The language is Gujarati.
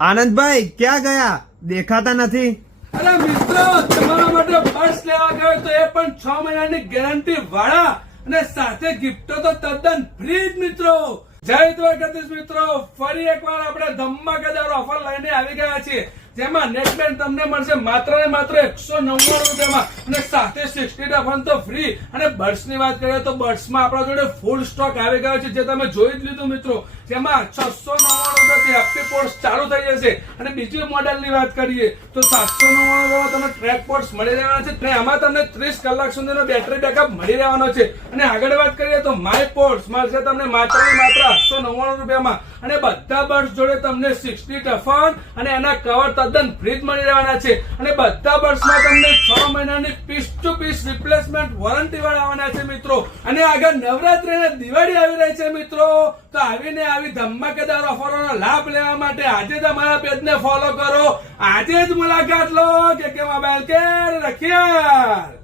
આનંદભાઈ ક્યાં ગયા? દેખાતા નથી. અરે મિત્રો, તમારા માટે બસ લેવા ગયો તો એ પણ 6 મહિનાની ગેરંટી વાળા અને સાથે ગિફ્ટો તો તદ્દન ફ્રી જ મિત્રો. જય દ્વારકાધીશ મિત્રો, ફરી એકવાર આપણે ધમાકેદાર ઓફર લઈને આવી ગયા છીએ, જેમાં નેટબેન્ડ તમને મળશે માત્ર ને માત્ર 199 રૂપિયામાં અને સાથે 60 ફોન તો ફ્રી. અને બર્ડ્સ ની વાત કરીએ તો બર્ડ્સ માં આપણા જોડે ફૂલ સ્ટોક આવી ગયો છે, જે તમે જોઈ જ લીધું મિત્રો. જેમાં 699 રૂપિયાથી હેપ્પી પોડ્સ ચાલુ થઈ જશે. અને બીજી મોડેલ ની વાત કરીએ તો 799 તમને ટ્રેક પોડ્સ મળી રહેવાના છે. આમાં તમને 30 કલાક સુધીનો બેટરી બેકઅપ મળી રહેવાનો છે. અને આગળ વાત કરીએ તો માય પોડ્સ મળશે તમને માત્ર ને માત્ર 899 રૂપિયામાં. અને બધા બર્ડ્સ જોડે તમને 60 ફોન અને એના કવર તદ્દન ફ્રી મળી રહેવાના છે. અને બધા બર્ડ્સમાં તમને 6 મહિનાની piece to piece replacement warranty વાળા આવવાના છે મિત્રો. અને આગળ નવરાત્રી અને દિવાળી આવી રહી છે મિત્રો, તો આવીને આવી ધમાકેદાર ઓફરોનો લાભ લેવા માટે આજે જ અમારા પેજને ફોલો કરો, આજે જ મુલાકાત લો કે મોબાઈલ કેર રખિયાલ.